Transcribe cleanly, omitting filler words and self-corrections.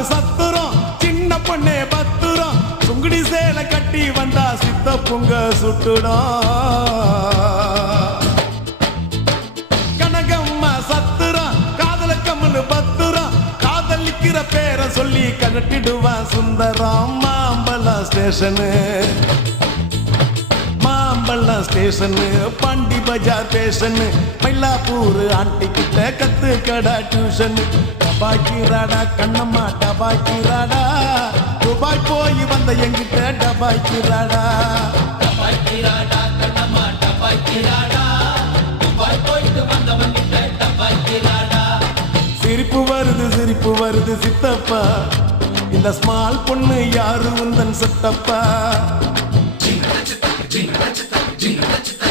காவல் சத்துரும் சின்ன பொண்ணே பத்துரும் சுங்குடி சேலை கட்டி வந்தா சித்த பொங்க சுட்டுடும் கனகம்மா சத்துரும் காதல கம்மல் பத்துரும் காதலிக்கிற பேரை சொல்லி கலட்டிடுவான் சுந்தரம் மாம்பழம் ஸ்டேஷனு மாம்பழம் ஸ்டேஷனு பாண்டி பஜார் ஸ்டேஷனு மயிலாப்பூர் ஆண்டி கிட்ட கத்து கடா டியூஷன் டபாக்கிராடா கண்ணம்மா டபாக்கிராடா துபாய் போய் வந்த எங்கிட்ட டபாக்கிராடா டபாக்கிராடா கண்ணம்மா டபாக்கிராடா துபாய் போயிட்டு வந்தவங்கிட்ட டபாக்கிராடா சிரிப்பு வருது சித்தப்பா இந்த ஸ்மால் பொண்ணு யாரு உந்தன் சித்தப்பா ஜிங்க ரச்சிதா